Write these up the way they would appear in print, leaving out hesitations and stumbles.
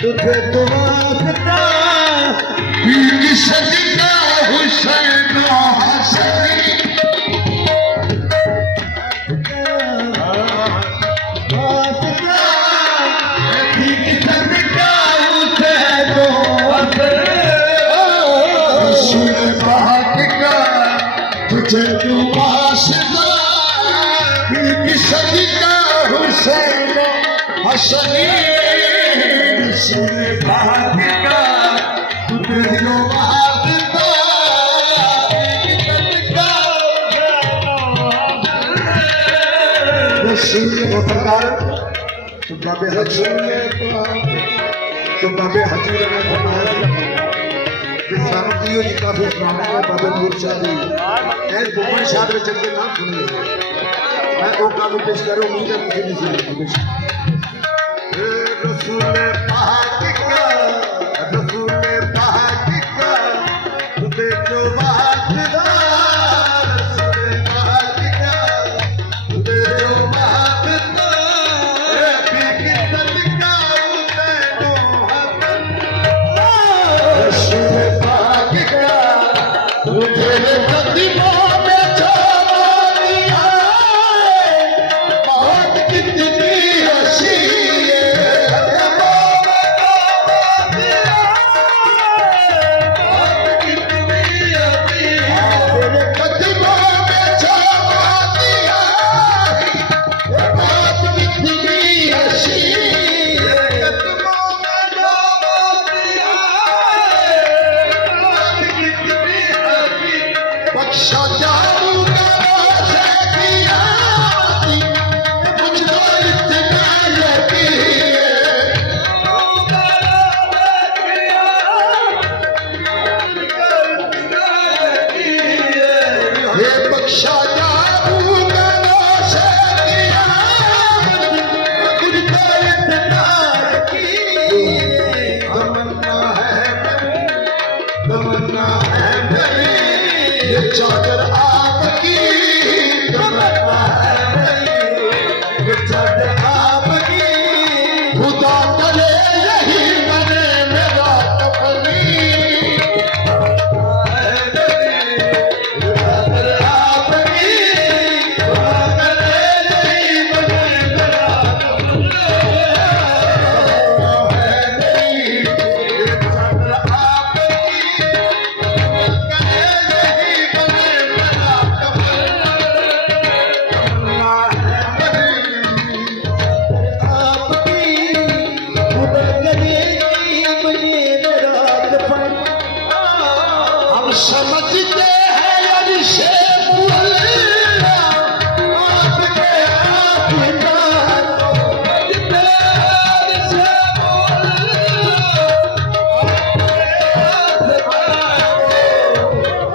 तुझे दुआ सजदा हुसैन हसनी तुझे दुआ सजदा हुसैन हसनी रसूल पाक का तुझे दुआ बाबे हजूर ने फरमाया कि सामतियों जी काफी सुनाने के बाबे मूर्छादी ऐ बुमन शाद में चल के नाम सुनिए मैं वो काफी पेश करूं मुझे मुझे नहीं सुनिए रसूल पाक का तुझे जो वास्ता चादर आपकी चादर आपकी खुदा करे यही बने मेरा कफनी चादर आपकी खुदा करे यही बने मेरा समझते हैं अरिशे बुल्ला आपके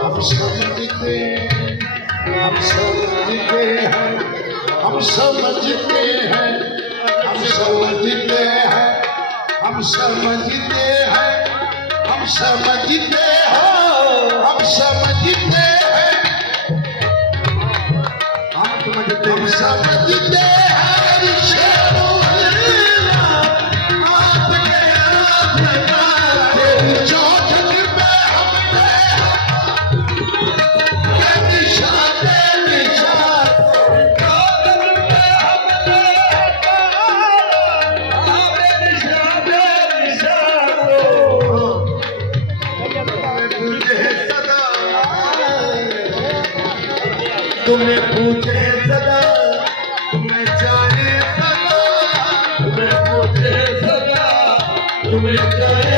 हम समझते हैं हम समझते हैं हम समझते हैं हम समझते हैं हम समझते हैं हम समझते हैं हम समझते हैं तुम्हें पूछे सदा तुम्हें जाने सदा तुम्हें पूछे सदा तुम्हें जाने